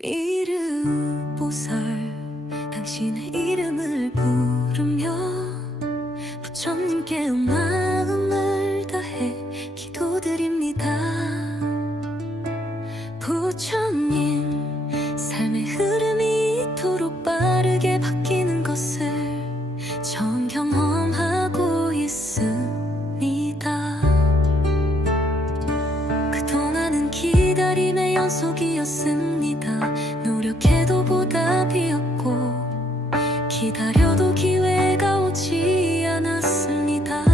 미르보살 당신의 이름을 부르며 부처님께 온 마음을 다해 기도드립니다. 부처님, 삶의 흐름이 이토록 빠르게 바뀌는 것을 처음 경험하고 있습니다. 그동안은 기다림의 연속이었습니다. 노력해도 보답이 없고 기다려도 기회가 오지 않았습니다.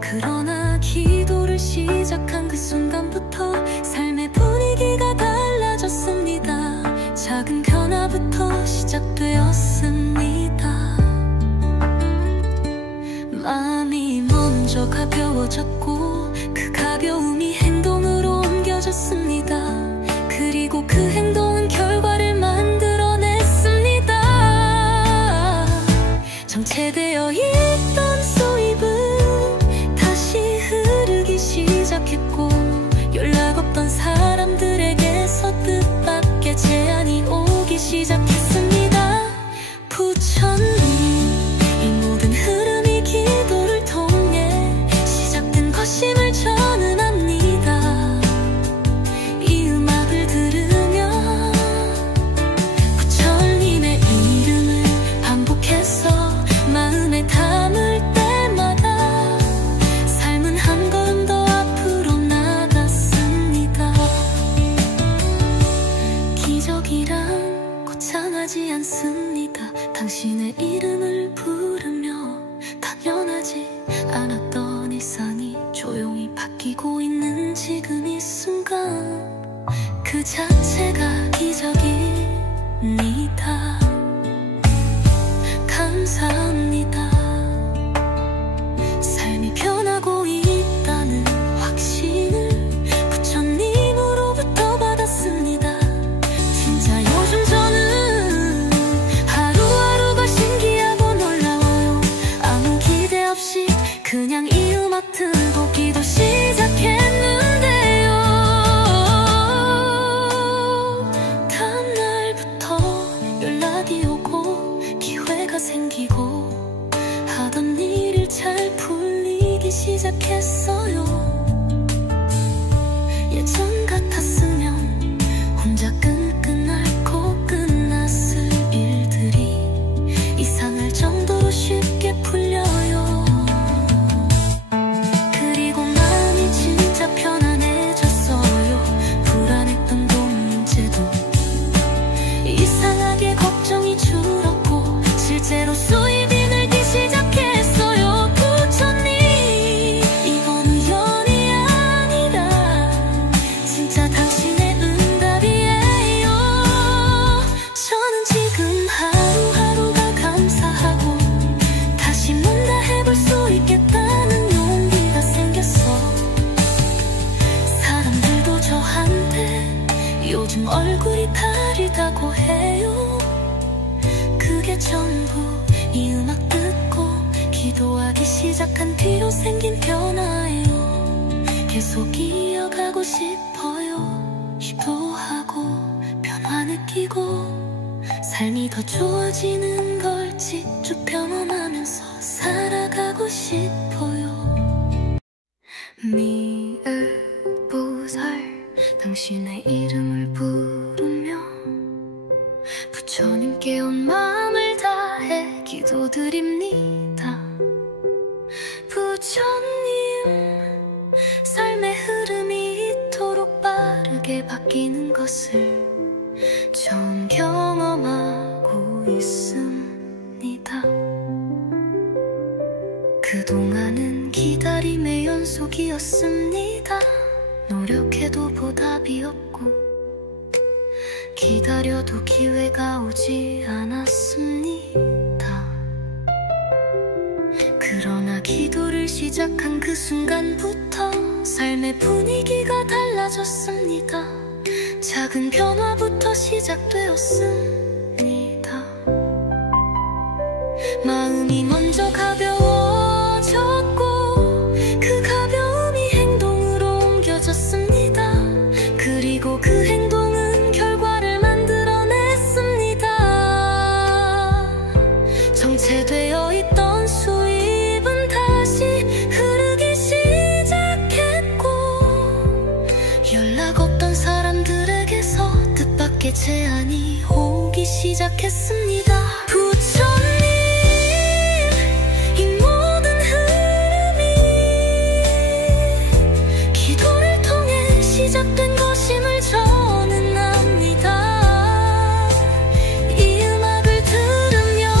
그러나 기도를 시작한 그 순간부터 삶의 분위기가 달라졌습니다. 작은 변화부터 시작되었습니다. 마음이 먼저 가벼워졌고 그 가벼움이 행동으로 옮겨졌습니다. 그리고 그 행동은 결과를 만들어냈습니다. 정체되어 있던 소입은 다시 흐르기 시작했고 연락 없던 사람들에게서 뜻밖의 제안이 오기 시작했습니다. 부처님, 이 모든 흐름이 기도를 통해 시작된 것임을 저는 압니다. 이 음악을 들으며 부처님의 이름을 반복해서 마음에 담을 때마다 삶은 한 걸음 더 앞으로 나갔습니다. 기적이란 거창하지 않습니다. 당신의 이름을 부르며 당연하지 않았던 일상이 조용히 바뀌고 있는 지금 이 순간, 그 자체가 기적입니다. 감사합니다. 삶이 변하고 있다는 확신을 부처님으로부터 받았습니다. 진짜 요즘 저는 하루하루가 신기하고 놀라워요. 아무 기대 없이 그냥 이 음악 듣고 기도 시작했는데요. 다음 날부터 연락이 오고 기회가 생기고 하던 일을 잘 풀리기 시작했어요. 예전 같았으면 혼자 끙끙 앓고 끝났을 일들이 이상할 정도로 쉽게 풀려요. 그리고 마음이 진짜 편안해졌어요. 불안했던 문제도 이상하게 걱정이 줄었고 실제로 수입이 늘기 시작했어요. 부처님, 이건 우연이 아니라 진짜 당신의 응답이에요. 저는 지금 하루하루가 감사하고 다시 뭔가 해볼 수 있겠다는 용기가 생겼어. 사람들도 저한테 요즘 얼굴이 다르다고 해요. 그게 전부 이 음악 듣고 기도하기 시작한 뒤로 생긴 변화예요. 계속 이어가고 싶어요. 기도하고 변화 느끼고 삶이 더 좋아지는 걸 직접 경험하면서 살아가고 싶어요. 미르보살 당신의 이름을 부르며 부처님께 온 마음을 다해 기도드립니다. 부처님, 삶의 흐름이 이토록 빠르게 바뀌는 것을 처음 경험하고 있습니다. 그동안은 기다림의 연속이었습니다. 노력해도 보답이 없고 기다려도 기회가 오지 않았습니다. 그러나 기도를 시작한 그 순간부터 삶의 분위기가 달라졌습니다. 작은 변화부터 시작되었습니다. 마음이 먼저 가벼워졌고 그 가벼움이 행동으로 옮겨졌습니다. 그리고 그 행동은 뜻밖의 제안이 오기 시작했습니다. 부처님, 이 모든 흐름이 기도를 통해 시작된 것임을 저는 압니다. 이 음악을 들으며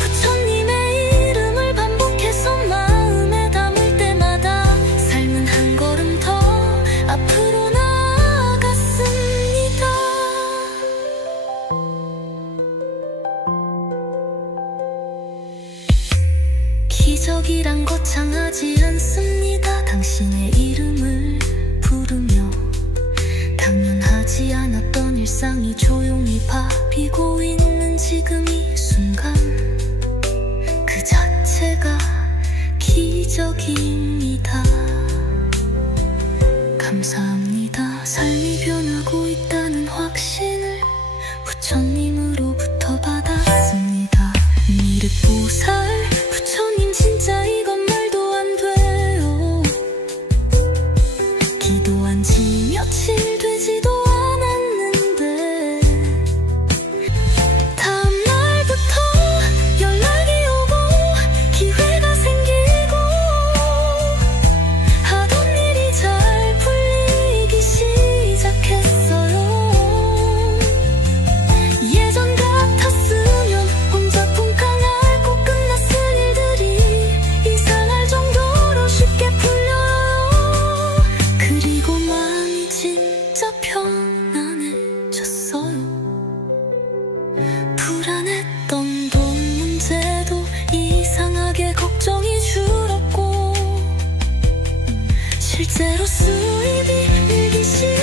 부처님의 이름을 반복해서 마음에 담을 때마다 삶은 한 걸음 더 앞으로 나아갔습니다. 기적이란 거창하지 않습니다. 당신의 이름을 부르며 당연하지 않았던 일상이 조용히 바뀌고 있는 지금 이 순간, 그 자체가 기적입니다. 감사합니다. 삶이 변하고 있다는 확신을 부처님으로부터 받았습니다. 미륵보살, 부처님 진짜 이건 말도 안 돼요. 기도한 지 며칠 되지도 않았는데 다음 날부터 연락이 오고 기회가 생기고 하던 일이 잘 풀리기 시작했어요. 예전 같았으면 혼자 쿵쾅 앓고 끝났을 일들이 이상할 정도로 쉽게 풀려요. 그리고 마음이 진짜 편안해졌어요. 불안했던 돈 문제도 이상하게 걱정이 줄었고 실제로 수입이 늘기 시작했어요.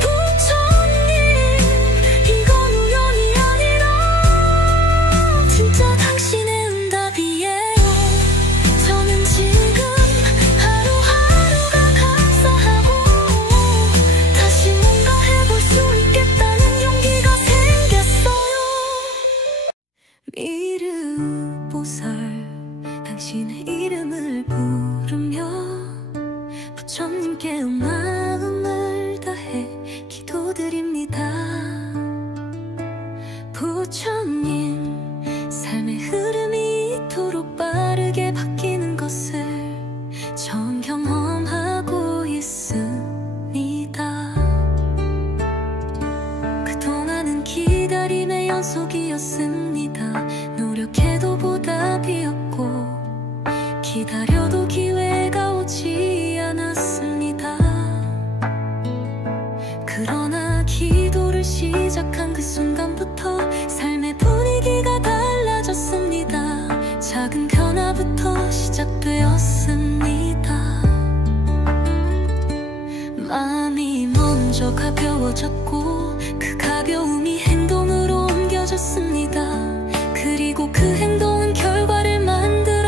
부처님, 이건 우연이 아니라 진짜 당신의 응답이에요. 저는 지금 하루하루가 감사하고 다시 뭔가 해볼 수 있겠다는 용기가 생겼어요. 미륵보살, 당신의 이름을 부르며 부처님께 온 마음을 다해 기도드립니다. 부처님, 삶의 흐름이 이토록 빠르게 바뀌는 것을 처음 경험하고 있습니다. 그동안은 기다림의 연속이었습니다. 노력해도 보답이 없고 기다려도 기회가 오지 않았습니다. 그러나 기도를 시작한 그 순간부터 삶의 분위기가 달라졌습니다. 작은 변화부터 시작되었습니다. 마음이 먼저 가벼워졌고 그 가벼움이 행동으로 옮겨졌습니다. 그리고 그 행동은 결과를 만들어냈습니다.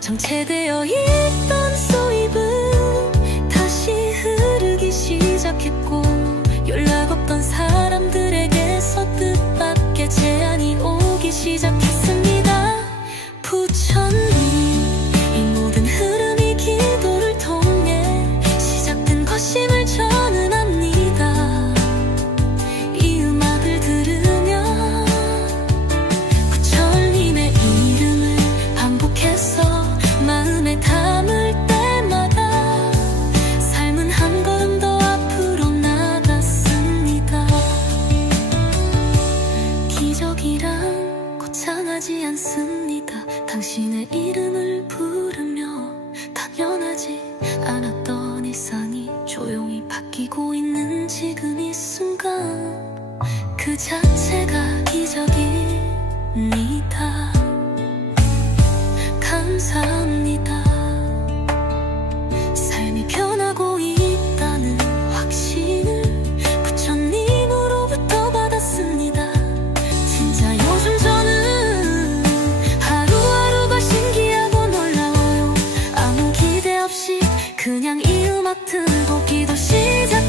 정체되어 있던 수입은 다시 흐르기 시작했고 연락 없던 사람들에게서 뜻밖의 제안이 오기 시작했습니다. 부처님, 이 모든 흐름이 기도를 통해 시작된 것임을 저는 압니다. 이 음악을 들으며 부처님의 이름을 반복해서 마음에 담을 때마다 삶은 한 걸음 더 앞으로 나갔습니다. 기적이란 거창하지 않습니다. 당신의 이름을 부르며 당연하지 않았던 일상이 조용히 바뀌고 있는 지금 이 순간, 그 자체가 기적입니다. 감사합니다. 삶이 변하고 있다는 확신을 부처님으로부터 받았습니다. 진짜 요즘 저는 하루하루가 신기하고 놀라워요. 아무 기대 없이 그냥 이 음악 틀고 기도 시작했는데요.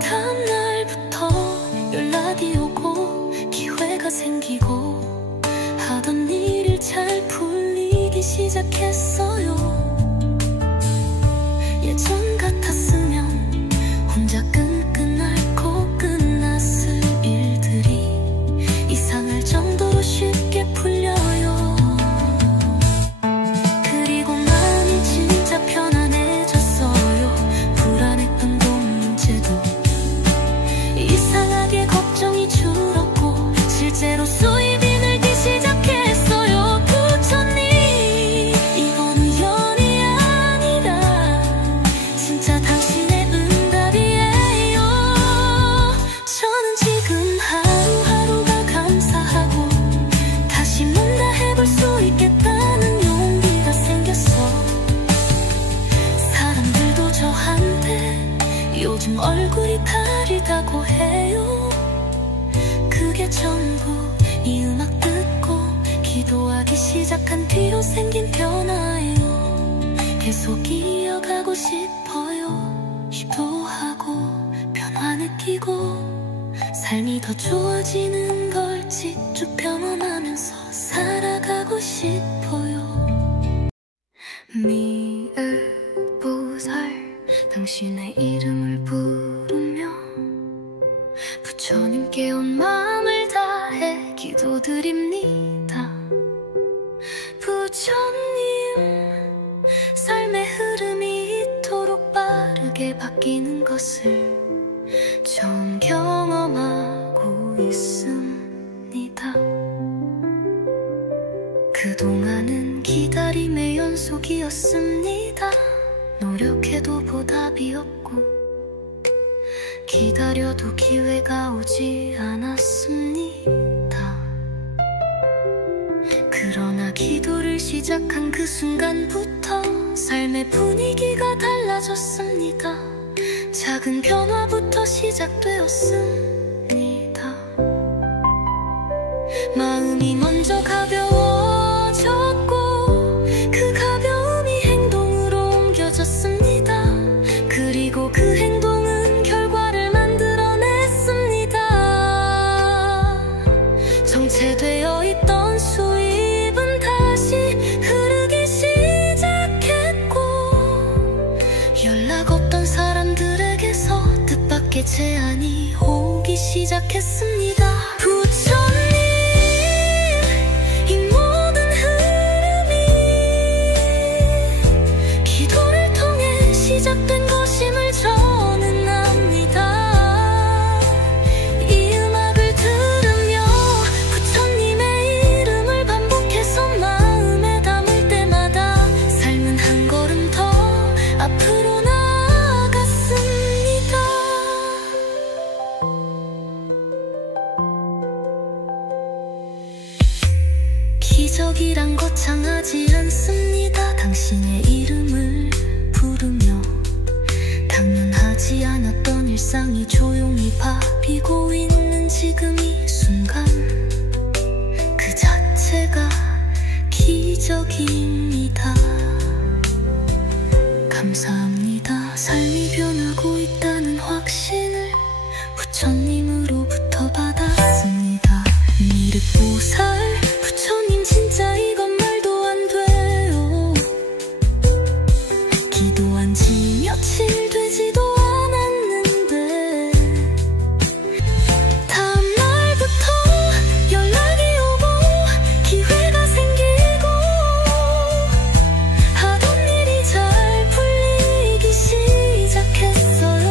다음날 시작했어요. 예전 같았으면 혼자 끙끙 앓고 끝났을 일들이 이상할 정도로 쉽게 풀려요. 그리고 마음이 진짜 편안해졌어요. 불안했던 문제도 이상하게 걱정이 줄었고 실제로 수입이 늘기 시작했어요. 부처님, 이건 우연이 아니라 진짜 당신의 응답이에요. 저는 지금 하루하루가 감사하고 다시 뭔가 해볼 수 있겠다는 용기가 생겼어. 사람들도 저한테 요즘 얼굴이 다르다고 해요. 그게 전부 이 음악 듣고 기도하기 시작한 뒤로 생긴 변화예요. 계속 이어가고 싶어요. 시도하고 변화 느끼고 삶이 더 좋아지는 걸 직접 경험하면서 살아가고 싶어요. 미을보살 당신의 이름을 부르며 부처님께 온 마음을 다해 기도드립니다. 부처님, 삶의 흐름이 이토록 빠르게 바뀌는 것을 처음 경험하고 있습니다. 그동안은 기다림의 연속이었습니다. 노력해도 보답이 없고 기다려도 기회가 오지 않았습니다. 그러나 기도를 시작한 그 순간부터 삶의 분위기가 달라졌습니다. 작은 변화부터 시작되었습니다. 마음이 먼저 가벼워졌고 그 가벼움이 행동으로 옮겨졌습니다. 그리고 그 행동은 결과를 만들어냈습니다. 정체되어 있던 수입은 다시 흐르기 시작했고 연락 없던 사람들에게서 뜻밖의 제안이 오기 시작했습니다. 부처님, 이 모든 흐름이 기도를 통해 시작된 것임을 저는 압니다. 이 음악을 들으며 부처님의 이름을 반복해서 마음에 담을 때마다 삶은 한 걸음 더 앞으로 나아갔습니다. 기적이란 거창하지 않습니다. 당신의 이름을 부르며 당연하지 않았던 일상이 조용히 바뀌고 있는 지금 이 순간 그 자체가 기적입니다. 감사합니다. 삶이 변하고 있다는 확신을 부처님으로부터 받았습니다. 미륵보살, 부처님 진짜 이건 말도 안 돼요. 기도한 지 며칠 되지도 않았는데 다음 날부터 연락이 오고 기회가 생기고 하던 일이 잘 풀리기 시작했어요.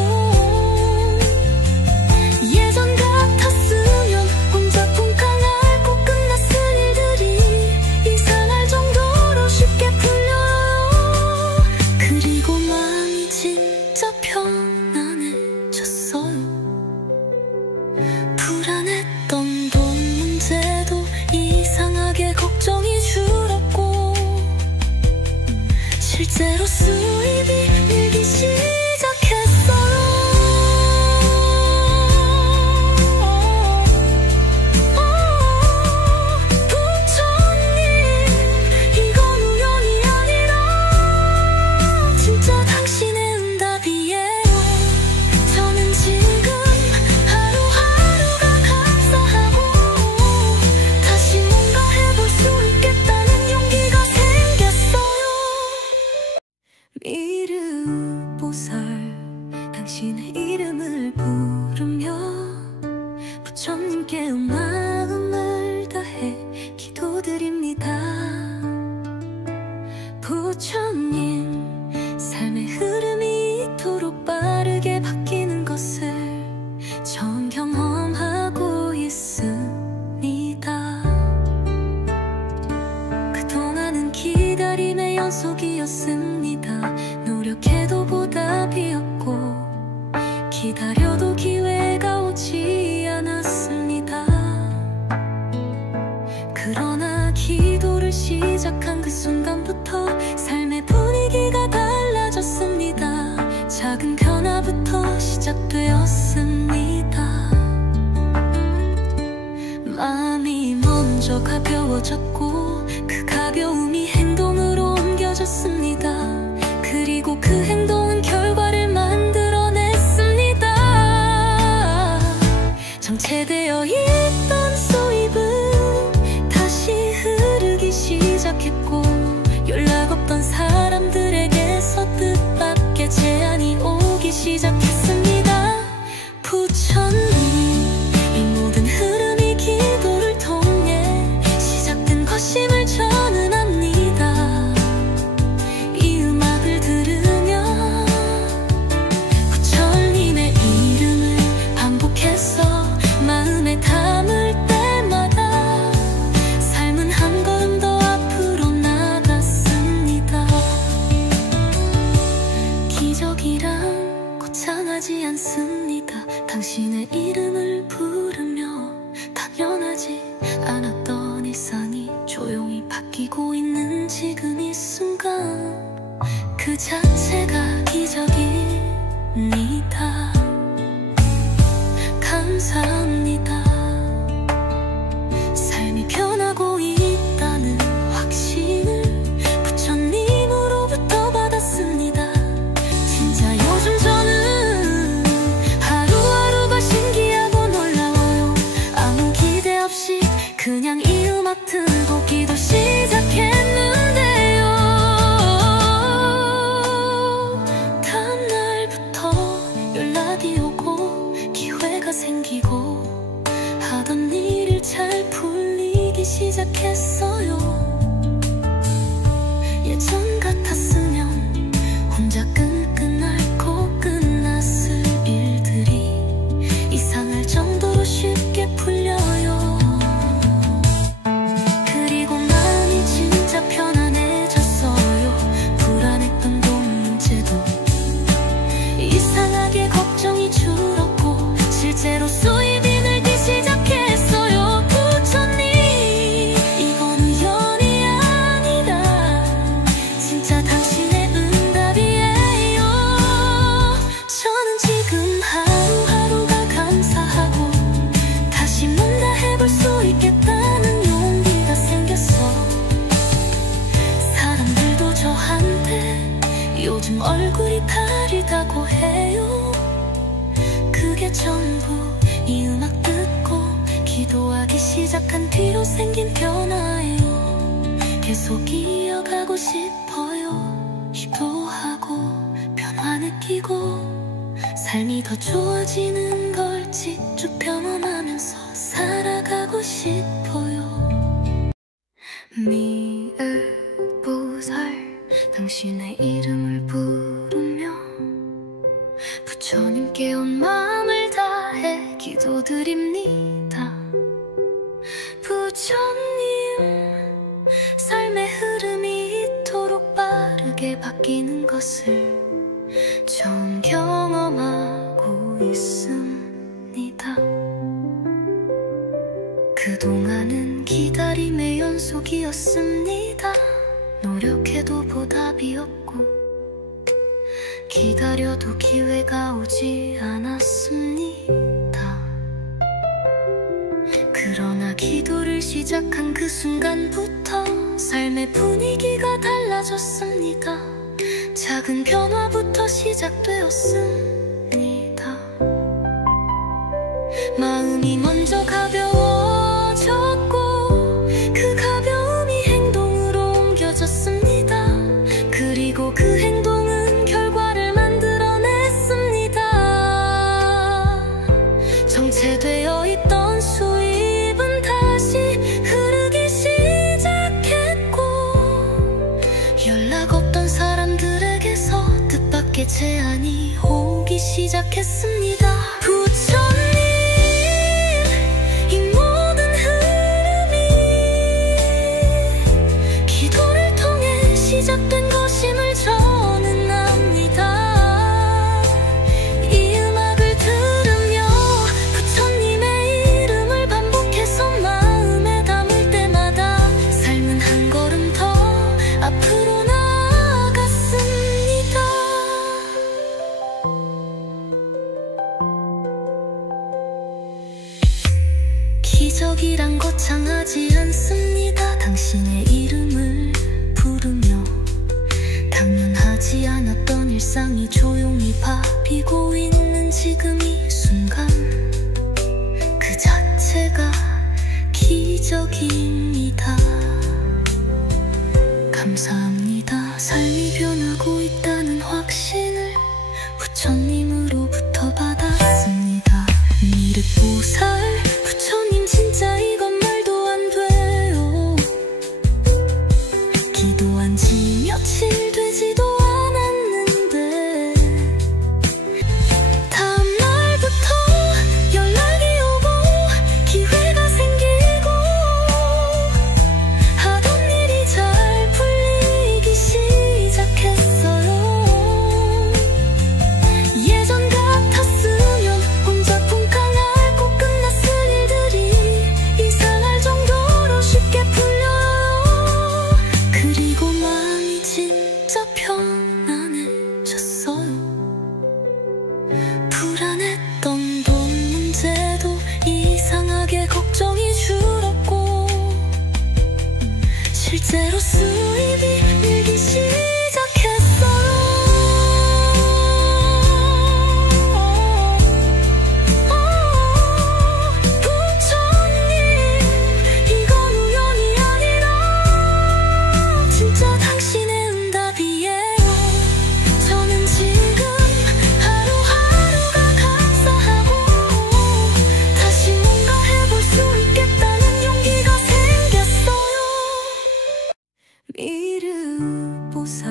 예전 같았으면 혼자 쿵쾅 앓고 끝났을 일들이 이상할 정도로 쉽게 풀려요. 그리고 마음이 진짜 편안해졌어요. 불안했던 돈 문제도 이상하게 걱정이 줄었고 실제로 수입이 늘기 시작했어요. 부처님, 이건 우연이 아니라 진짜 당신의 응답이에요. 저는 지금 하루하루가 감사하고 다시 뭔가 해볼 수 있겠다는 용기가 생겼습니다. 부처님께 온 마음을 다해 기도드립니다. 부처님, 삶의 흐름이 이토록 빠르게 바뀌는 것을 처음 경험하고 있습니다. 그동안은 기다림의 연속이었습니다. 노력해도 보답이 없고 기다려도 기회가 오지 않았습니다. 그러나 기도를 시작한 그 순간부터 삶의 분위기가 달라졌습니다. 작은 변화부터 시작되었습니다. 마음이 먼저 가벼워졌고 그 가벼움이 행동으로 옮겨졌습니다. 그리고 그 행동은 결과를 만들어냈습니다. 정체되어 있던 소입은 다시 흐르기 시작했고 연락 없던 사람들에게서 뜻밖의 제안이 오기 시작했습니다. 부처님, 이 모든 흐름이 기도를 통해 시작된 것임을 저는 압니다. 이 음악을 들으며 부처님의 이름을 반복해서 마음에 담을 때마다 삶은 한 걸음 더 앞으로 나갔습니다. 기적이란 거창하지 않습니다. 당신의 이름을 부르며 당연하지 않았던 일상이 조용히 바뀌고 있는 지금 이 순간, 그 자체가 기적입니다. 감사합니다. 삶이 변하고 있다는 확신을 부처님으로부터 받았습니다. 진짜 요즘 저는 하루하루가 신기하고 놀라워요. 아무 기대 없이 그냥 이 음악 틀고 기도 시작했는데요. 다음날부터 연락이 오고 기회가 생기고 하던 일을 잘 풀리기 시작했어요. 예전 같았으면 혼자 끙끙 앓고 끝났을 일들이 이상할 정도로 쉽게 풀려요. 그리고 마음이 진짜 편안해졌어요. 불안했던 돈 문제도 이상하게 걱정이 줄었고 실제로 수입이 늘기 시작했어요. 부처님, 이건 우연이 아니라 진짜 당신의 응답이에요. 저는 지금 하루하루가 감사하고 다시 뭔가 해볼 수 있겠다는 용기가 생겼어. 사람들도 저한테 요즘 얼굴이 다르다고 해요. 그게 전부 이 음악 듣고 기도하기 시작한 뒤로 생긴 변화예요. 계속 이어가고 싶어요. 기도하고 변화 느끼고 삶이 더 좋아지는 걸 직접 경험하면서 살아가고 싶어요. 미을보살, 당신의 이름을 부르며 부처님께 온 마음을 다해 기도드립니다. 부처님, 삶의 흐름이 이토록 빠르게 바뀌는 것을 처음 경험하고 있습니다. 그동안은 기다림의 연속이었습니다. 노력해도 보답이 없고 기다려도 기회가 오지 않았습니다. 그러나 기도를 시작한 그 순간부터 삶의 분위기가 달라졌습니다. 작은 변화부터 시작되었습니다. 마음이 먼저 가벼워졌고 그 가벼움이 행동으로 옮겨졌습니다. 그리고 그 행동은 결과를 만들어냈습니다. 정체되어 있던 시작했습니다. 부처님, 이 모든 흐름이 기도를 통해 시작된 것임을 저는 압니다. 이 음악을 들으며 부처님의 이름을 반복해서 마음에 담을 때마다 삶은 한 걸음 더 앞으로 나아갔습니다. 기적이란 거창하지 않습니다. 당신의 이름을 부르며 당연하지 않았던 일상이 조용히 바뀌고 있는 지금 이 순간, 그 자체가 기적입니다. 감사합니다. 삶이 변하고 있다는 확신을 부처님으로부터 받았습니다. 미륵보살 부처님, 진짜 이건 말도 안 돼요. 기도한 지 며칠 되지도 않았는데 다음 날부터 연락이 오고 기회가 생기고 하던 일이 잘 풀리기 시작했어요. 예전 같았으면 혼자 쿵쾅 앓고 끝났을 일들이 이상할 정도로 쉽게 풀려요. 그리고 마음이 진짜 편안해졌어요. 불안했던 돈 문제도 이상하게 걱정이 줄었고 실제로 수입이 늘기 시작했어요. 부처님, 이건 우연이 아니라 진짜 당신의 응답이에요. 저는 지금 하루하루가 감사하고 다시 뭔가 해볼 수 있겠다는 용기가 생겼어요. 미륵보살,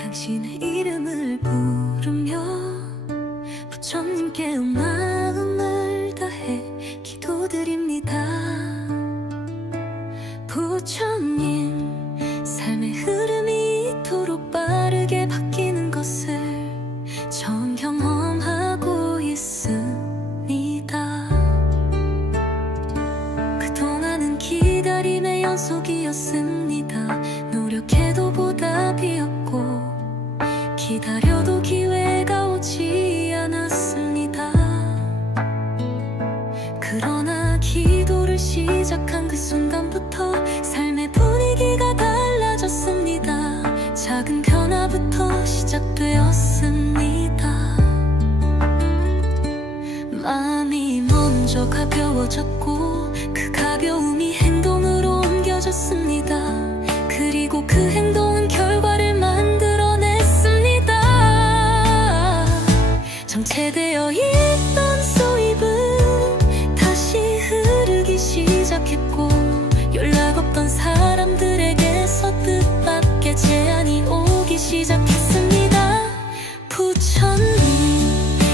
당신의 이름을 부르며 부처님께 온 마음을 다해 기도드립니다. 부처님, 삶의 흐름이 이토록 빠르게 바뀌는 것을 처음 경험하고 있습니다. 그동안은 기다림의 연속이었습니다. 노력해도 보답이 없고 기다려도 기회가 오지 않았습니다. 그러나 기도를 시작한 그 순간부터 삶의 분위기가 달라졌습니다. 작은 변화부터 시작되었습니다. 마음이 먼저 가벼워졌고 그 가벼움이 행동으로 옮겨졌습니다. 그리고 그 행동은 결과를 만들어냈습니다. 정체되어 있던 수입은 다시 흐르기 시작했고 연락 없던 사람들에게서 뜻밖의 제안이 오기 시작했습니다. 부처님,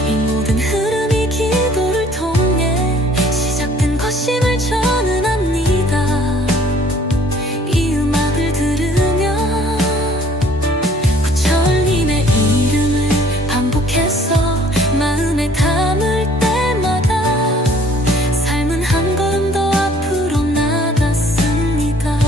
이 모든 흐름이 기도를 통해 시작된 것임을 저는 압니다. 이 음악을 들으며 부처님의 이름을 반복해서 마음에 담을 때마다 삶은 한 걸음 더 앞으로 나갔습니다.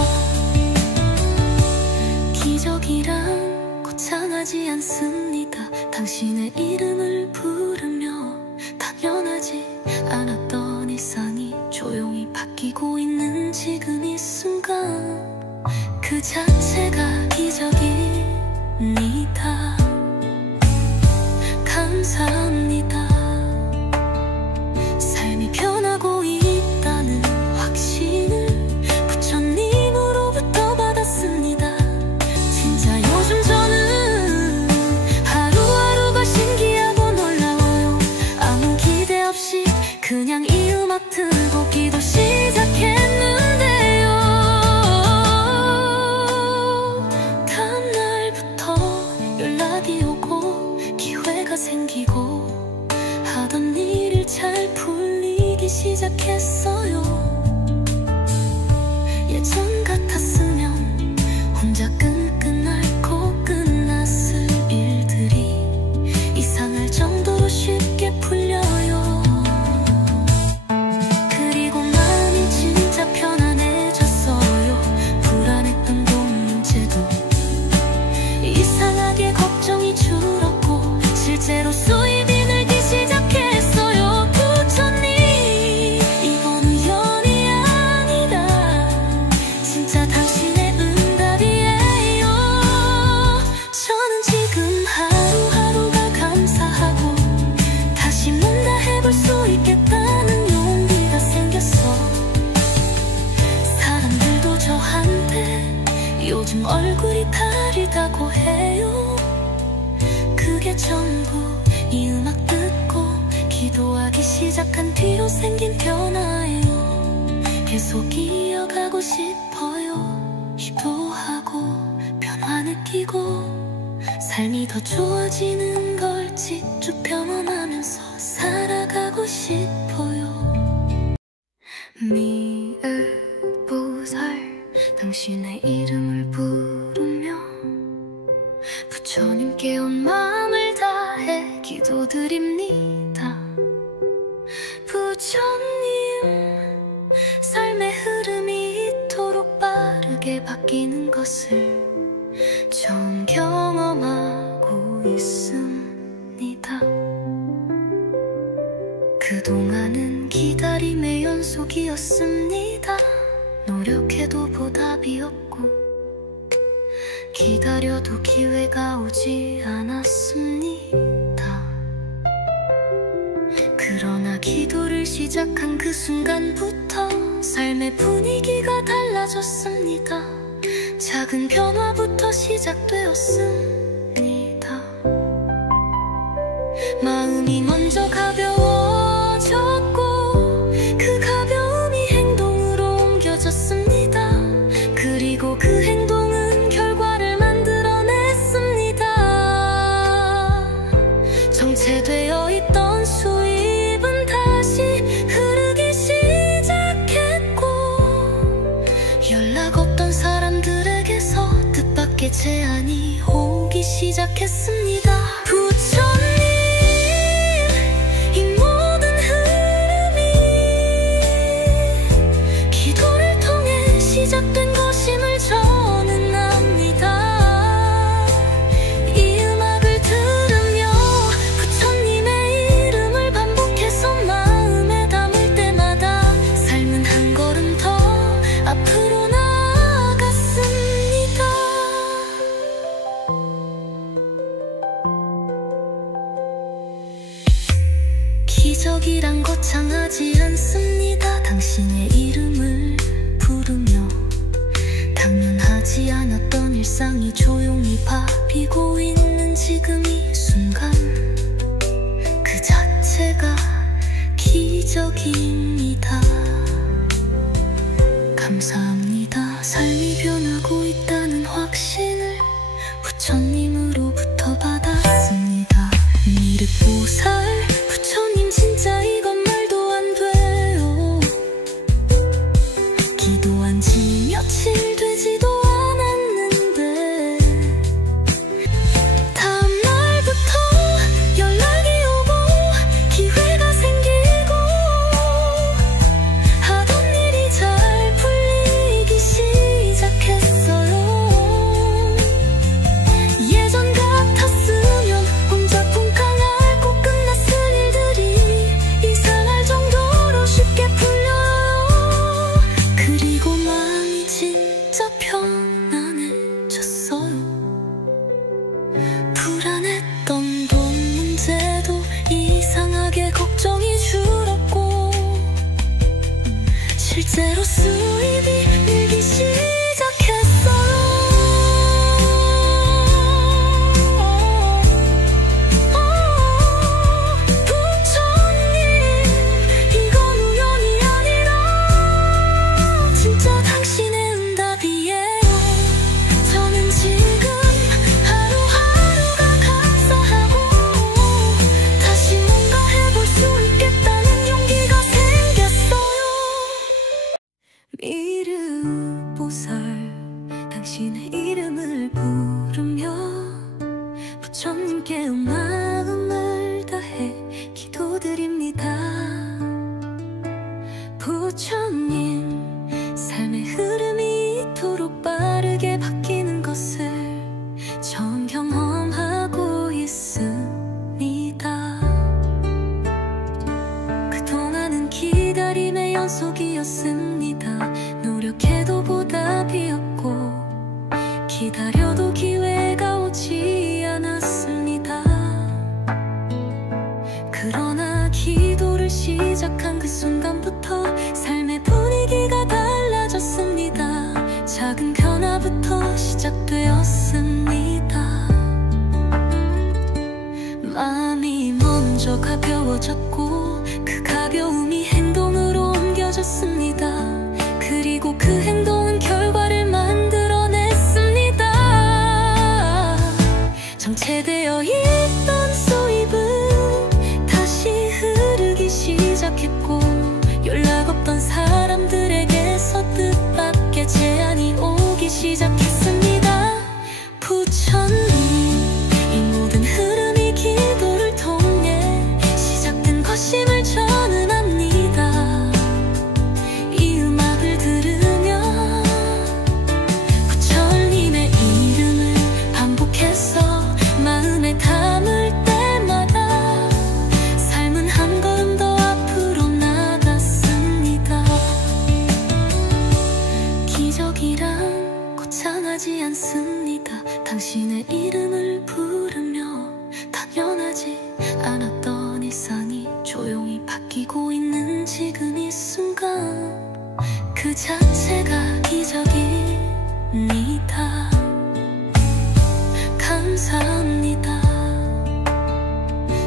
기적이란 거창하지 않습니다. 당신의 이름을 부르며 당연하지 않았던 일상이 조용히 바뀌고 있는 지금 이 순간, 그 자체가 기적입니다. 감사합니다. 삶이 변하고 있다는 확신을 부처님으로부터 받았습니다. 진짜 요즘 저는 하루하루가 신기하고 놀라워요. 아무 기대 없이 그냥 이 음악 틀고 기도 시작했는데요. 다음 날부터 연락이 오고 기회가 생기고 시작했어요. 예전 같았으면 혼자 끙끙 앓고 끝났을 일들이 이상할 정도로 쉽게 풀려요. 그리고 마음이 진짜 편안해졌어요. 불안했던 문제도 이상하게 걱정이 줄었고 실제로 수입이 늘기 시작했어요. 부처님, 이건 우연이 아니라 진짜 당신의 응답이에요. 저는 지금 하루하루가 감사하고 다시 뭔가 해볼 수 있겠다는 용기가 생겼어. 사람들도 저한테 요즘 얼굴이 다르다고 해요. 그게 전부 이 음악 듣고 기도하기 시작한 뒤로 생긴 변화예요. 계속 이어가고 싶어요. 기도하고 변화 느끼고 삶이 더 좋아지는 걸 직접 경험하면서 살아가고 싶어요. 미을보살 당신의 이름을 부르며 부처님께 온 마음을 다해 기도드립니다. 부처님, 삶의 흐름이 이토록 빠르게 바뀌는 것을 처음 경험하고 있습니다. 그동안은 기다림의 연속이었습니다. 노력해도 보답이 없고 기다려도 기회가 오지 않았습니다. 그러나 기도를 시작한 그 순간부터 삶의 분위기가 달라졌습니다. 작은 변화부터 시작되었습니다. 마음이 먼저 가벼워졌고 그 가벼움이 행동으로 옮겨졌습니다. 그리고 그 행동은 결과를 만들어냈습니다. 정체되어 있던 수입은 다시 흐르기 시작했고 연락 없던 사람들에게서 뜻밖의 제안이 오기 시작했습니다. 부처님, 이 모든 흐름이 기도를 통해 시작된 것임을 저는 압니다. 이 음악을 들으며 부처님의 이름을 반복해서 마음에 담을 때마다 삶은 한 걸음 더 앞으로 나아갔습니다. 기적이란 거창하지 않습니다. 당신의 이름을 부르며 당연하지 않았던 일상이 조용히 바뀌고 있는 지금 이 순간 그 자체가 기적입니다. 감사합니다. 삶이 변하고 있다는 확신을 부처님으로부터 받았습니다. 미륵보살, 부처님 진짜 이건 말도 안 돼요. 기도한 지 며칠 되지도 않았는데 다음 날부터 연락이 오고 기회가 생기고 하던 일이 잘 풀리기 시작했어요. 예전 같았으면 혼자 쿵쾅 앓고 끝났을 일들이 이상할 정도로 쉽게 풀려요. 그리고 마음이 진짜 편안해졌어요. 불안했던 돈 문제도 이상하게 걱정이 줄었고 실제로 수입이 늘기 시작했어요. 부처님, 이건 우연이 아니라 진짜 당신의 응답이에요. 저는 지금 하루하루가 감사하고 다시 뭔가 해볼 수 있겠다는 용기가 생겼어요. 부처님, 삶의 흐름이 이토록 빠르게 바뀌는 것을 처음 경험하고 있습니다. 그동안은 기다림의 연속이었습니다. 노력해도 보답이 없고 기다려도 기회가 오지 않았습니다. 그러나 기도를 시작한 그 순간부터 삶의 분위기가 달라졌습니다. 작은 변화부터 시작되었습니다. 마음이 먼저 가벼워졌고 그 가벼움이 행동으로 옮겨졌습니다. 그리고 그 행동은 결과를 만들어냈습니다. 정체되어 있던 소입은 다시 흐르기 시작했고 연락 없던 사람들에게서 뜻밖의 제안이 오기 시작했습니다. 부처님, 이 모든 흐름이 기도를 통해 시작된 것임을 저는 압니다. 이 음악을 들으며 부처님의 이름을 반복해서 마음에 담을 때마다 삶은 한 걸음 더 앞으로 나갔습니다. 기적이란 거창하지 않습니다. 당신의 이름을 부르며 당연하지 않았던 일상이 조용히 바뀌고 있는 지금 이 순간, 그 자체가 기적입니다. 감사합니다.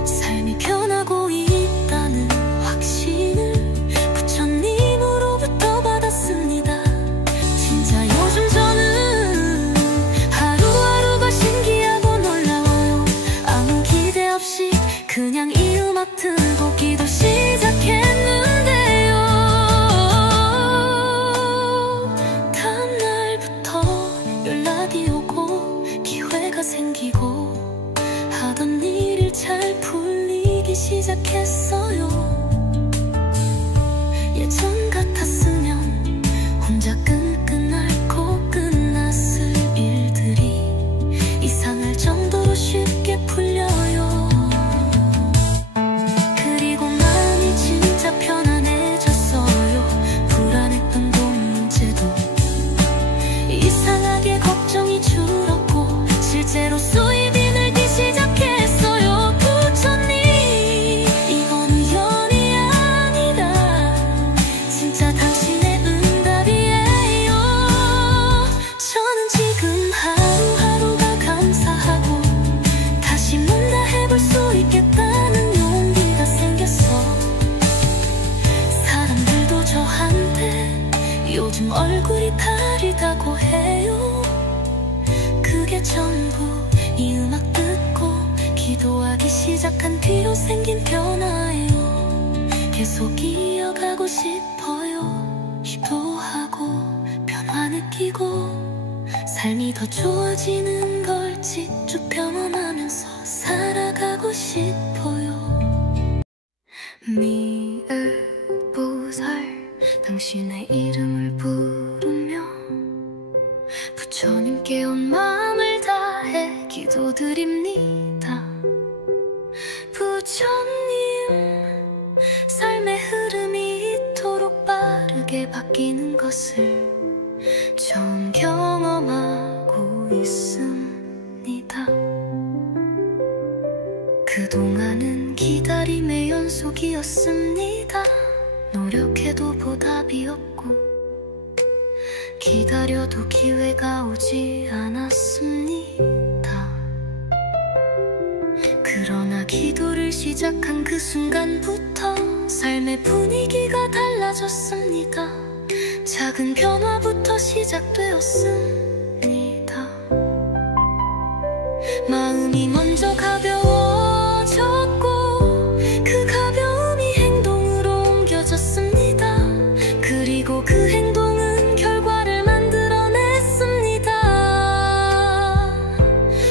삶이 변하고 있다는 확신을 부처님으로부터 받았습니다. 진짜 요즘 저는 하루하루가 신기하고 놀라워요. 아무 기대 없이 그냥 이 음악 틀고 기도 시작했는데요. 다음 날부터 연락이 오고 기회가 생기고 하던 일을 잘 풀리기 시작했어요. 예전 같았으면 혼자 끙끙 앓고 끝났을 일들이 이상할 정도로 쉽게 풀려요. 그리고 마음이 진짜 편안해졌어요. 불안했던 문제도 이상하게 걱정이 줄었고 실제로 수입이 늘기 시작했어요. 부처님, 이건 우연이 아니라 진짜 당신의 응답이에요. 저는 지금 하루하루가 감사하고 다시 뭔가 해볼 수 있겠다는 용기가 생겼어. 사람들도 저한테 요즘 얼굴이 다르다고 해요. 그게 전부 이 음악 듣고 기도하기 시작한 뒤로 생긴 변화예요. 계속 이어가고 싶어요. 시도하고 변화 느끼고 삶이 더 좋아지는 걸 직접 경험하면서 살아가고 싶어요. 미을보살, 당신의 이름을 부르며 부처님께 온 마음을 다해 기도드립니다. 부처님, 삶의 흐름이 이토록 빠르게 바뀌는 것을 처음 경험하고 있습니다. 그동안은 기다림의 연속이었습니다. 노력해도 보답이 없고 기다려도 기회가 오지 않았습니다. 그러나 기도를 시작한 그 순간부터 삶의 분위기가 달라졌습니다. 작은 변화부터 시작되었습니다. 마음이 먼저 가벼워졌고 그 가벼움이 행동으로 옮겨졌습니다. 그리고 그 행동은 결과를 만들어냈습니다.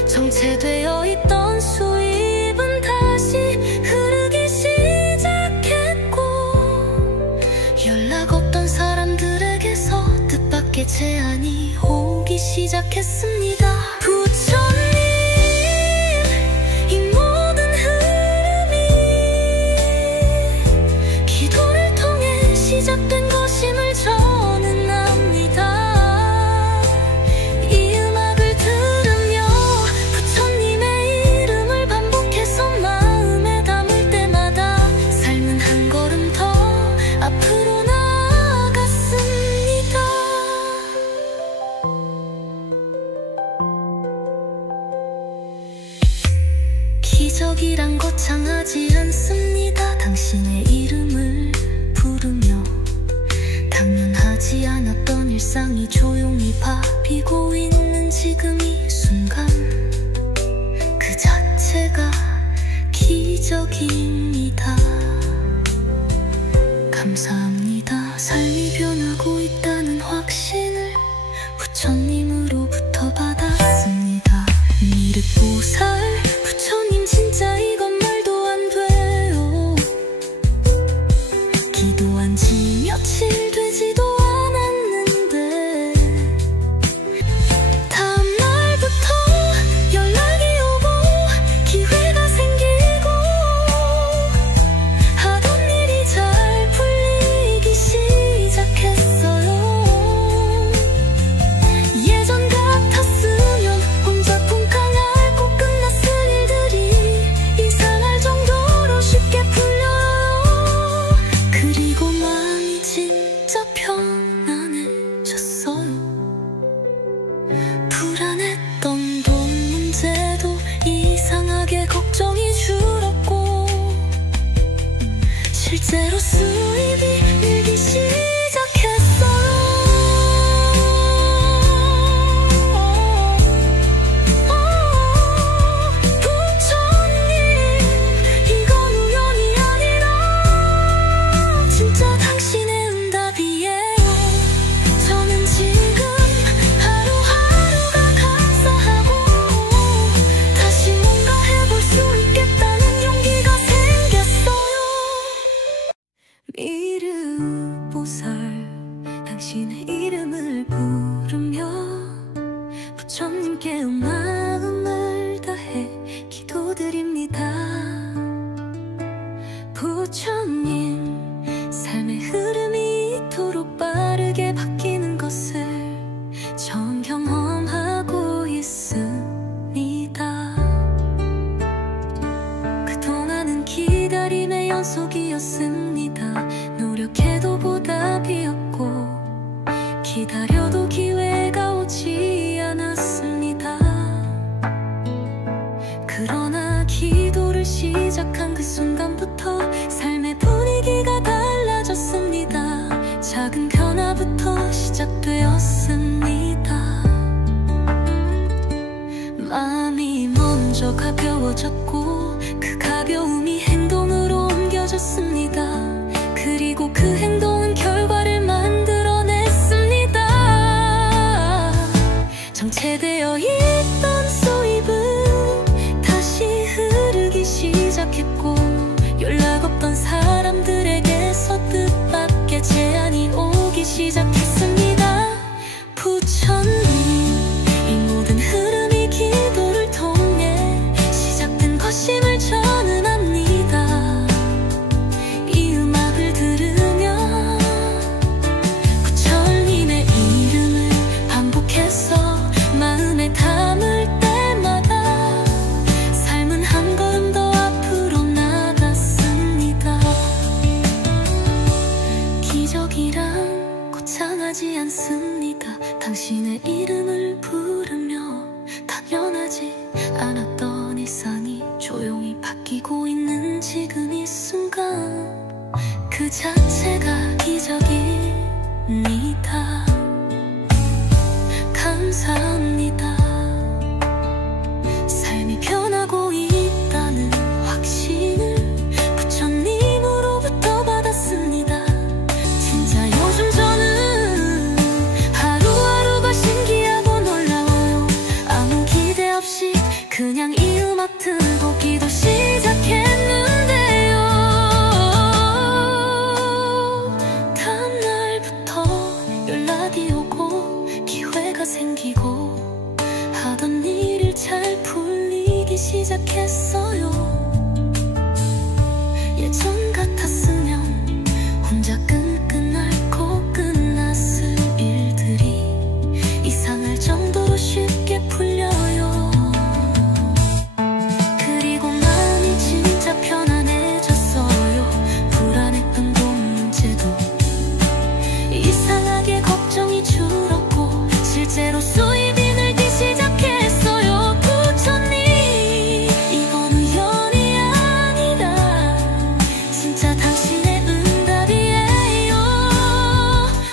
정체되어 있던 수입은 다시 흐르기 시작했고 연락 뜻밖의 제안이 오기 시작했습니다. 부처님, 이 모든 흐름이 기도를 통해 시작된 것임을 저는 압니다. 이 음악을 들으며 부처님의 이름을 반복해서 마음에 담을 때마다 삶은 한 걸음 더 앞으로 나아갔습니다. 기적이란 거창하지 않습니다. 당신의 이름을 부르며 당연하지 않았던 일상이 조용히 바뀌고 있는 지금 이 순간, 그 자체가 기적입니다. 감사합니다. 삶이 변하고 있다는 확신을 부처님으로부터 받았습니다. 미륵보살, 부처님 진짜 이건 말도 안 돼요. 기도한 지 며칠 되지도 않았는데 다음 날부터 연락이 오고 기회가 생기고 하던 일이 잘 풀리기 시작했어요. 예전 같았으면 혼자 쿵쾅 앓고 끝났을 일들이 이상할 정도로 쉽게 풀려요. 그리고 마음이 진짜 편안해졌어요. 불안했던 돈 문제도 이상하게 걱정이 줄었고 실제로 수입이 늘기 시작했어요. 부처님, 이건 우연이 아니라 진짜 당신의 응답이에요. 저는 지금 하루하루가 감사하고 다시 뭔가 해볼 수 있겠다는 용기가 생겼어요. 미륵보살, 당신의 이름을 부르며 부처님께 온 마음을 다해 기도드립니다. 부처님, 삶의 흐름이 이토록 빠르게 바뀌는 것을 처음 경험하고 있습니다. 그동안은 기다림의 연속이었습니다. 노력해도 보답이 없고 기다려도 기회가 오지 않았습니다. 그러나 기도를 시작한 그 순간부터 삶의 분위기가 달라졌습니다. 작은 변화부터 시작되었습니다. 마음이 먼저 가벼워졌고 그 가벼움이 행동으로 옮겨졌습니다. 그리고 그 행동은 결과를 만들어냈습니다. 정체되어 있던 수입은 다시 흐르기 시작했고 연락 없던 사람들에게서 뜻밖의 제안이 오기 시작했습니다. 부처님, 이 모든 흐름이 기도를 통해 시작된 것임을 저는 압니다. 이 음악을 들으며 부처님의 이름을 반복해서 마음에 담을 때마다 삶은 한 걸음 더 앞으로 나갔습니다. 기적이란 거창하지 않습니다. 당신의 이름을 부르며 당연하지 않았던 일상이 조용히 바뀌고 있는 지금 이 순간, 그 자체가 기적입니다. 감사합니다. 삶이 변하고 있다는 확신을 부처님으로부터 받았습니다. 진짜 요즘 저는 하루하루가 신기하고 놀라워요. 아무 기대 없이 그냥 이 음악 틀고 기도 시작했는데요. 시작했어요. 예전 같았으면 혼자 끙끙 앓고 끝났을 일들이 이상할 정도로 쉽게 풀려요. 그리고 마음이 진짜 편안해졌어요. 불안했던 돈 문제도 이상하게 걱정이 줄었고 실제로 수입이 늘기 시작했어요. 부처님, 이건 우연이 아니라 진짜 당신의 응답이에요.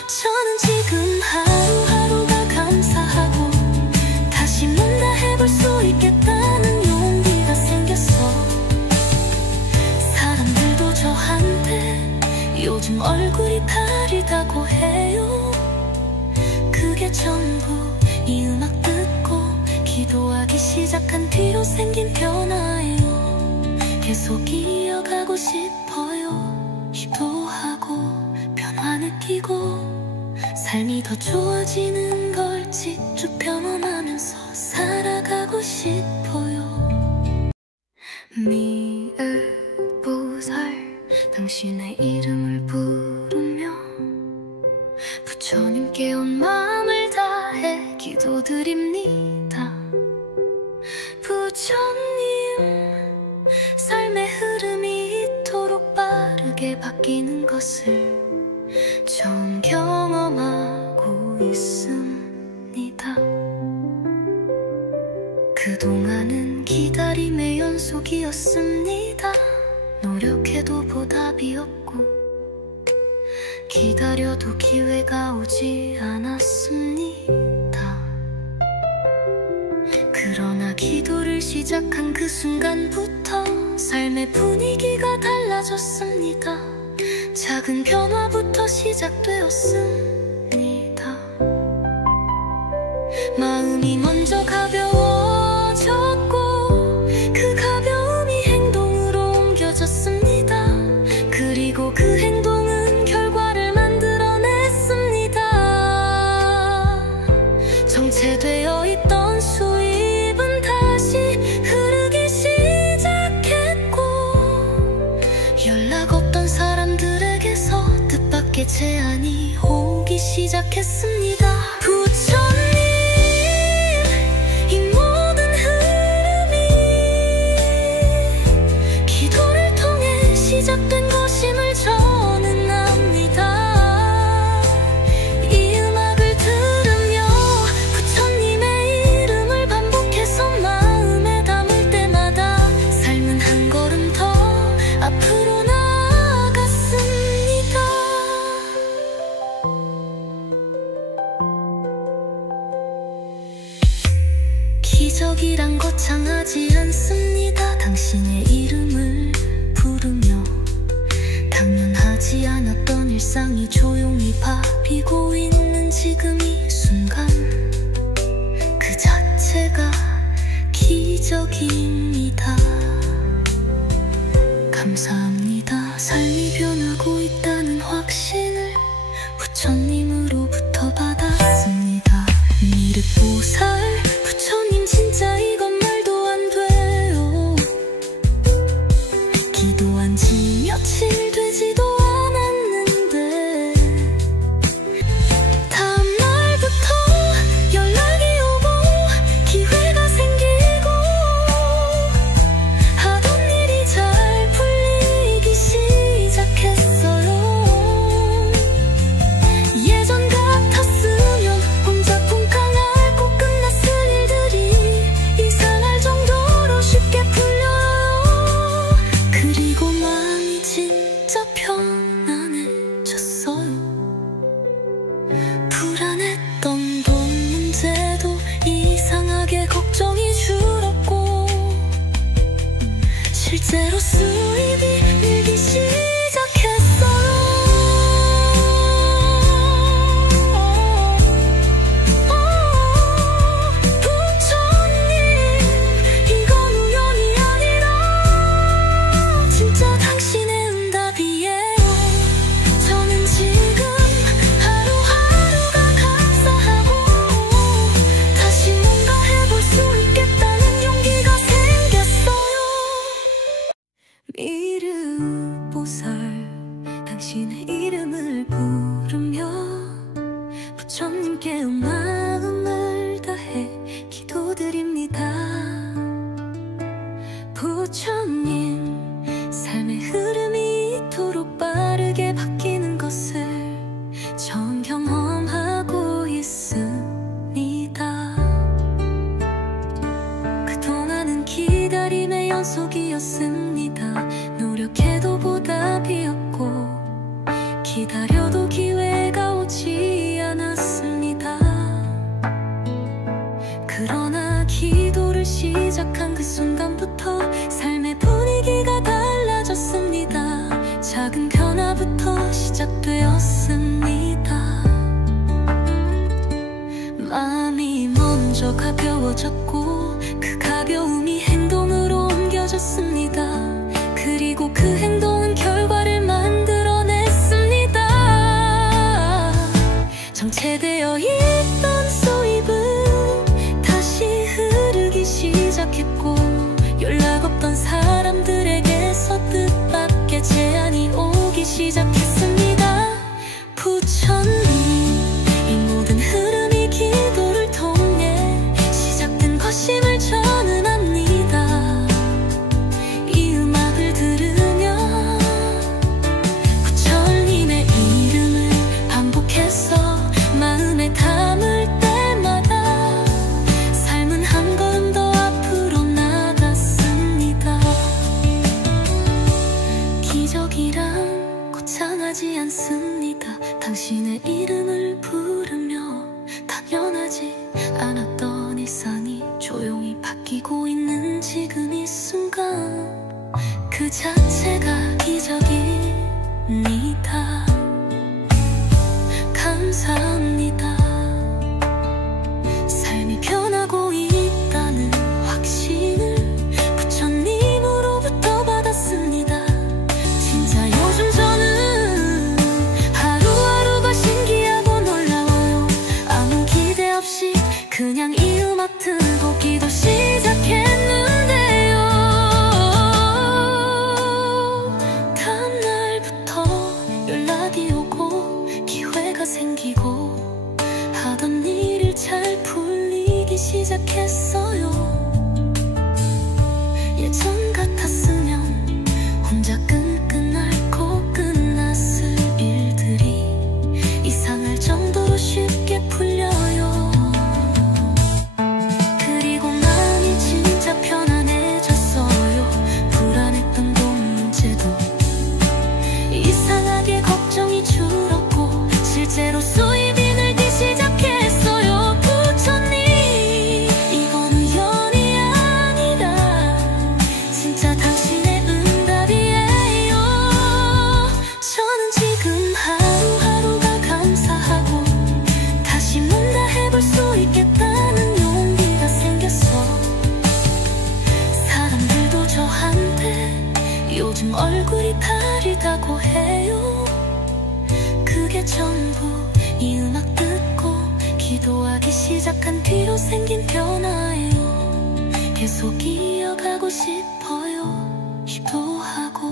저는 지금 하루하루가 감사하고 다시 뭔가 해볼 수 있겠다는 용기가 생겼어. 사람들도 저한테 요즘 얼굴이 가리다고 해요. 그게 전부 이 음악 듣고 기도하기 시작한 뒤로 생긴 변화예요. 계속 이어가고 싶어요. 기도하고 변화 느끼고 삶이 더 좋아지는 걸 직접 경험하면서 살아가고 싶어요. 미을보살 당신의 이름을 부르며 부처님께 온 마음을 다해 기도드립니다. 부처님, 삶의 흐름이 이토록 빠르게 바뀌는 것을 처음 경험하고 있습니다. 그동안은 기다림의 연속이었습니다. 노력해도 보답이 없고 기다려도 기회가 오지 않았습니다. 그러나 기도를 시작한 그 순간부터 삶의 분위기가 달라졌습니다. 작은 변화부터 시작되었습니다. 마음이 먼저 가벼워졌고 그 가벼움이 행동으로 옮겨졌습니다. 그리고 그 행동은 결과를 만들어냈습니다. 정체되어 있던 수입은 다시 흐르기 시작했고 연락 없던 사람들에게서 뜻밖의 제안이 오기 시작했습니다. 부처님, 이 모든 흐름이 기도를 통해 시작된 것임을 저는 압니다. 이 음악을 들으며 부처님의 이름을 반복해서 마음에 담을 때마다 삶은 한 걸음 더 앞으로 나아갔습니다. 기적이란 거창하지 않습니다. 당신의 이름을 부르며 당연하지 않았던 일상이 조용히 바뀌고 있는 지금 이 순간 그 자체가 기적입니다. 감사합니다. 삶이 변하고 있다는 확신을 부처님으로부터 받았습니다. 미륵보살 부처님, 진짜 이건 말도 안 돼요. 기도한 지 며칠 되지도 않았는데 다음 날부터 연락이 오고 기회가 생기고 하던 일이 잘 풀리기 시작했어요. 예전 같았으면 혼자 쿵쾅 앓고 끝났을 일들이 이상할 정도로 쉽게 풀려요. 그리고 마음이 진짜 편안해졌어요. 불안했던 돈 문제도 이상하게 걱정이 줄었고 실제로 수입이 늘기 시작했어요. 부처님, 이건 우연이 아니라 진짜 당신의 응답이에요. 저는 지금 하루하루가 감사하고 다시 뭔가 해볼 수 있겠다는 용기가 생겼어요. 해안이 오기 시작했습니다. 부처님, 이 모든 흐름이 기도를 통해 시작된 것임을 저는 압니다. 이 음악을 들으며 부처님의 이름을 반복해서 마음에 담을 때마다 삶은 한 걸음 더 앞으로 나갔습니다. 기적이란 거창하지 않습니다. 당신의 이름을 부르며 당연하지 않았던 일상이 조용히 바뀌고 있는 지금 이 순간, 그 자체가 기적입니다. 감사합니다. 삶이 변하고 있다는 확신을 부처님으로부터 받았습니다. 진짜 요즘 저는 하루하루가 신기하고 놀라워요. 아무 기대 없이 그냥 이 음악 듣고 기도 시작했는데요. 다음날부터 연락이 오고 기회가 생기고 하던 일을 잘 풀리기 시작했어요. 예전 같았으면 혼자 끙끙 앓고 끝났을 일들이 이상할 정도로 쉽게 풀려요. 그리고 마음이 진짜 편안해졌어요. 불안했던 문제도 이상하게 걱정이 줄었고 실제로 수입이 늘기 시작했어요. 부처님, 이건 우연이 아니라 진짜 당신의 응답이에요. 저는 지금 하루하루가 감사하고 다시 뭔가 해볼 수 있겠다는 용기가 생겼어. 사람들도 저한테 요즘 얼굴이 다르다고 해요. 그게 전부 이 음악 듣고 기도하기 시작한 뒤로 생긴 변화예요. 계속 이어가고 싶어요. 기도하고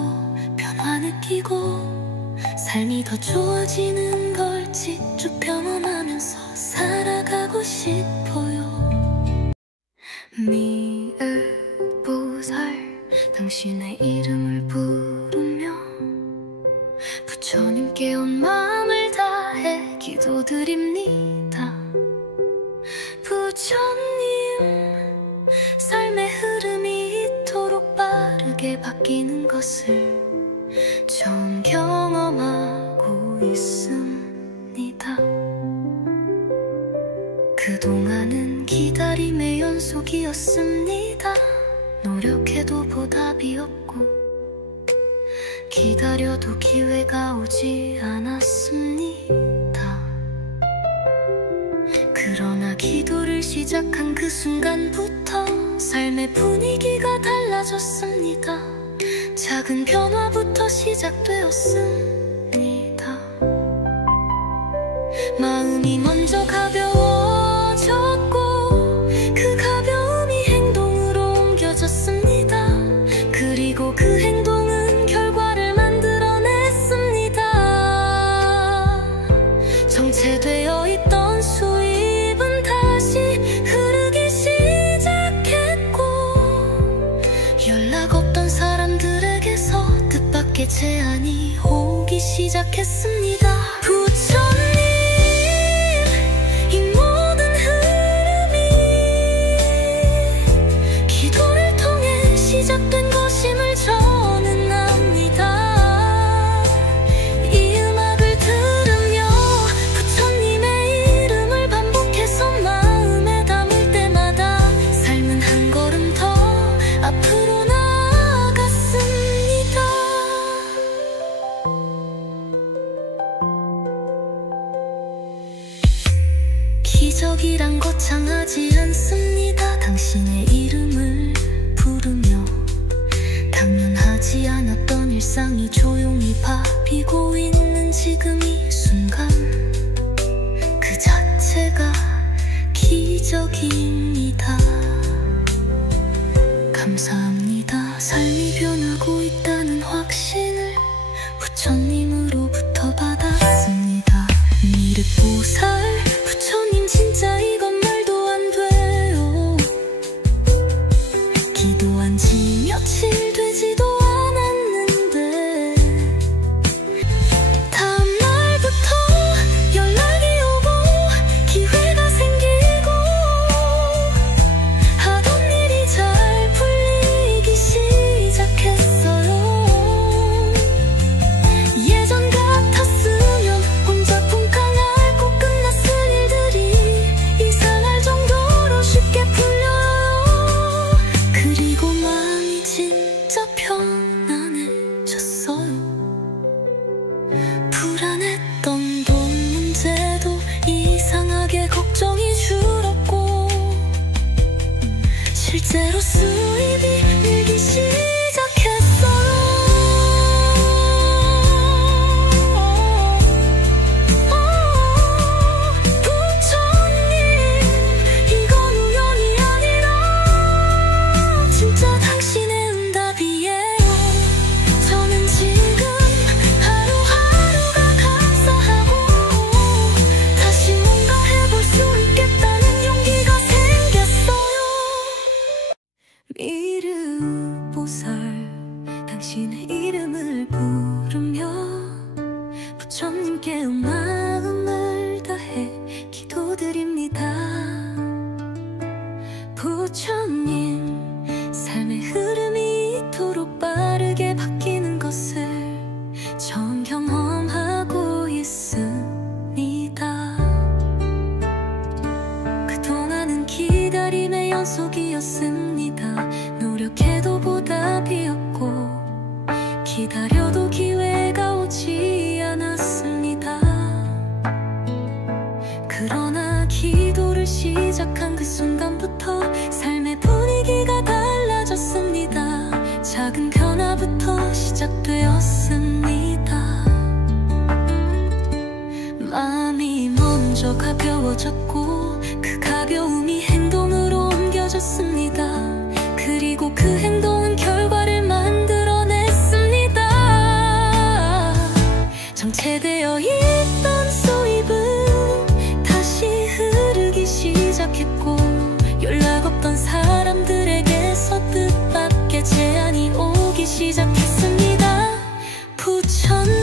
변화 느끼고 삶이 더 좋아지는 걸 직접 경험하면서 살아가고 싶어요. 미을보살, 당신의 이름을 부르며 부처님께 온 마음을 다해 기도드립니다. 부처님, 삶의 흐름이 이토록 빠르게 바뀌는 것을 처음 경험하고 있습니다. 그동안은 기다림의 연속이었습니다. 노력해도 보답이 없고 기다려도 기회가 오지 않았습니다. 그러나 기도를 시작한 그 순간부터 삶의 분위기가 달라졌습니다. 작은 변화부터 시작되었습니다. 마음이 먼저 가벼워졌고 그 가벼움이 행동으로 옮겨졌습니다. 그리고 그 행동은 결과를 만들어냈습니다. 정체되어 있던 수입은 다시 흐르기 시작했고 연락 없던 사람들에게서 뜻밖의 제안이 오기 시작했습니다. 부처님, 이 모든 흐름이 기도를 통해 시작된 것임을 저는 압니다. 이 음악을 들으며 부처님의 이름을 반복해서 마음에 담을 때마다 삶은 한 걸음 더 앞으로 나아갔습니다. 기적이란 거창하지 않습니다. 당신의 이름을 부르며 당연하지 않았던 일상이 조용히 바뀌고 있는 지금 이 순간, 그 자체가 기적입니다. 감사합니다. 삶이 변하고 있다는 확신을 실제로 수입이 늘기 시작했어요. 부처님, 이건 우연이 아니라 진짜 당신의 응답이에요. 저는 지금 하루하루가 감사하고 다시 뭔가 해볼 수 있겠다는 용기가 생겼어요. 미르보살, 당신의 이름을 부르며 부처님께 온 마음을 다해 기도드립니다. 부처님, 삶의 흐름이 이토록 빠르게 바뀌는 것을 처음 경험하고 있습니다. 그동안은 기다림의 연속이었습니다. 노력해도 보답이 없고 기다려도 기회가 오지 않았습니다. 그러나 기도를 시작한 그 순간부터 삶의 분위기가 달라졌습니다. 작은 변화부터 시작되었습니다. 마음이 먼저 가벼워졌고 그 가벼움이 행동으로 옮겨졌습니다. 그리고 그 행동은 결과를 만들어냈습니다. 정체되어 있던 수입은 다시 흐르기 시작했고 연락 없던 사람들에게서 뜻밖의 제안이 오기 시작했습니다. 부처님,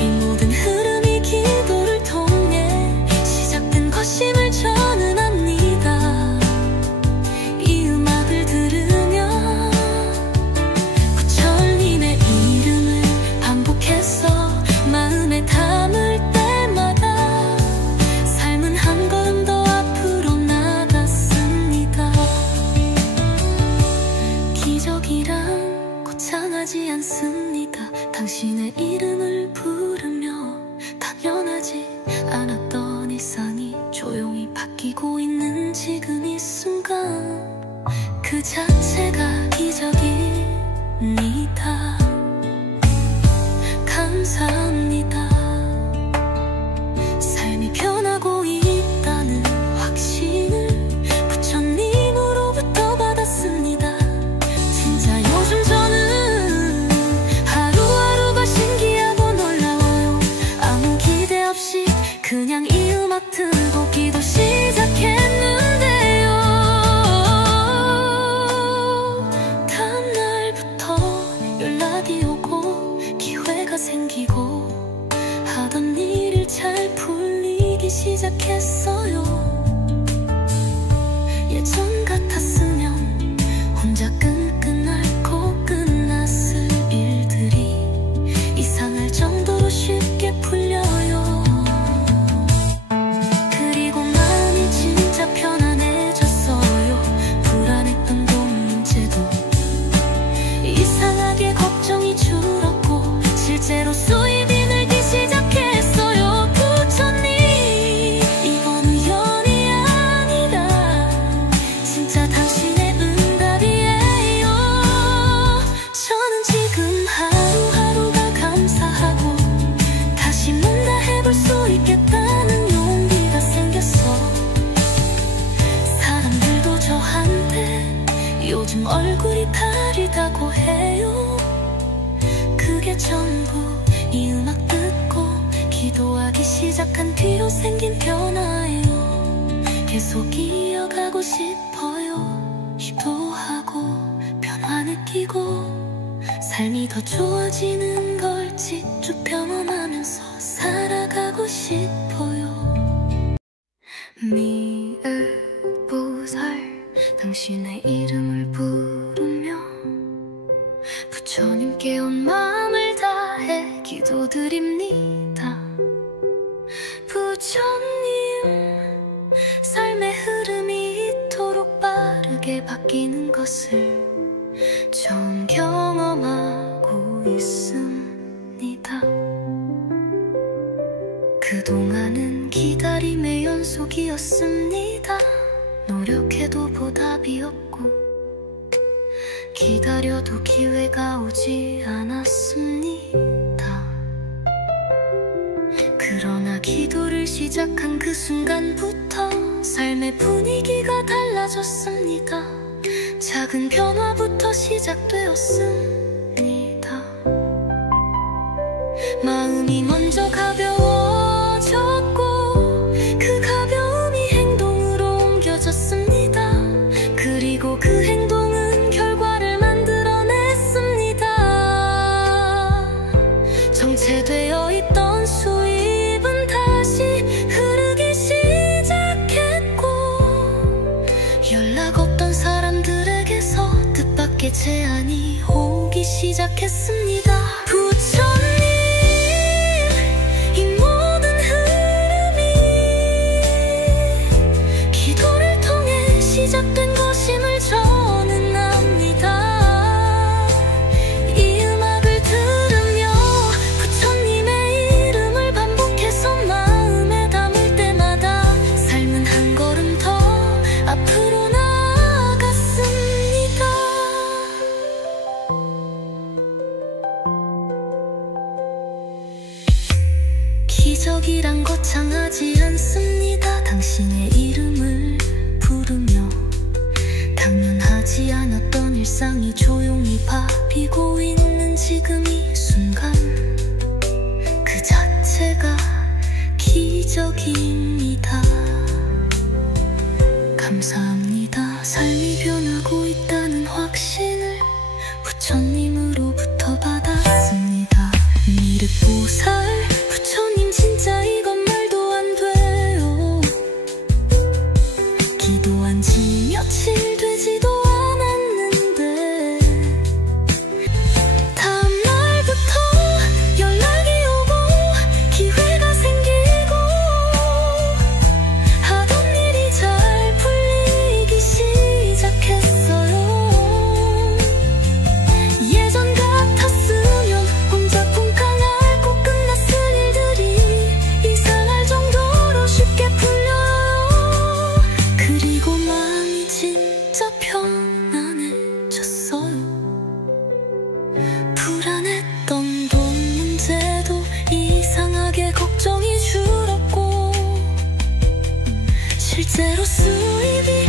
이 모든 흐름이 기도를 통해 시작된 것임을 저는 압니다. 이 음악을 들으며 부처님의 이름을 반복해서 마음에 담을 때마다 삶은 한 걸음 더 앞으로 나갔습니다. 기적이란 거창하지 않습니다. 당신의 이름을 부르며 당연하지 않았던 일상이 조용히 바뀌고 있는 지금 이 순간, 그 자체가 기적입니다. 감사합니다. 삶이 변하고 있다는 확신을 부처님으로부터 받았습니다. 진짜 요즘 저는 하루하루가 신기하고 놀라워요. 아무 기대 없이 그냥 이 음악 틀고 기도 시작했는데요. 다음날부터 연락이 오고 기회가 생기고 하던 일을 잘 풀리기 시작했어요. 예전 같았으면 혼자 끙끙 앓고 끝났을 일들이 이상할 정도로 쉽게 풀려요. 그리고 마음이 진짜 편안해졌어요. 불안했던 돈 문제도 이상하게 걱정이 줄었고 실제로 수입이 늘기 시작했어요. 부처님, 이건 우연이 아니라 진짜 당신의 응답이에요. 저는 지금 하루하루가 감사하고 다시 뭔가 해볼 수 있겠다는 용기가 생겼어. 사람들도 저한테 요즘 얼굴이 다르다고 해요. 그게 전부 이 음악 듣고 기도하기 시작한 뒤로 생긴 변화예요. 계속 이어가고 싶어요. 시도하고 변화 느끼고 삶이 더 좋아지는 걸 직접 경험하면서 살아가고 싶어요. 미르보살, 당신의 이름을 부르며 부처님께 온 마음을 다해 기도드립니다. 부처님, 삶의 흐름이 이토록 빠르게 바뀌는 것을 처음 경험하고 있습니다. 그동안은 기다림의 연속이었습니다. 노력해도 보답이 없고 기다려도 기회가 오지 않았습니다. 그러나 기도를 시작한 그 순간부터 삶의 분위기가 달라졌습니다. 작은 변화부터 시작되었습니다. 마음이 먼저 가벼워졌고 그 가벼움이 행동으로 옮겨졌습니다. 그리고 그 행동은 결과를 만들어냈습니다. 정체되어 있던 수입은 다시 흐르기 시작했고 연락 없던 사람들에게서 뜻밖의 제안이 오기 시작했습니다. 부처님, 이 모든 흐름이 기도를 통해 시작된 것임을 저는 압니다. 이 음악을 들으며 부처님의 이름을 반복해서 마음에 담을 때마다 삶은 한 걸음 더 앞으로 나아갔습니다. 기적이란 거창하지 않습니다. 당신의 이름을 부르며 당연하지 않았던 일상이 조용히 바뀌고 있는 지금 이 순간 그 자체가 기적입니다. 감사합니다. 삶이 변하고 있다는 확신을 부처님으로부터 받았습니다. 미륵보살 부처님, 진짜 이건 말도 안 돼요. 기도한 지 며칠 되지도 않았는데 다음 날부터 연락이 오고 기회가 생기고 하던 일이 잘 풀리기 시작했어요. 예전 같았으면 혼자 쿵쾅 앓고 끝났을 일들이 이상할 정도로 쉽게 풀려요. 그리고 마음이 진짜 편안해졌어요. 불안했던 돈 문제도 이상하게 걱정이 줄었고 실제로 수입이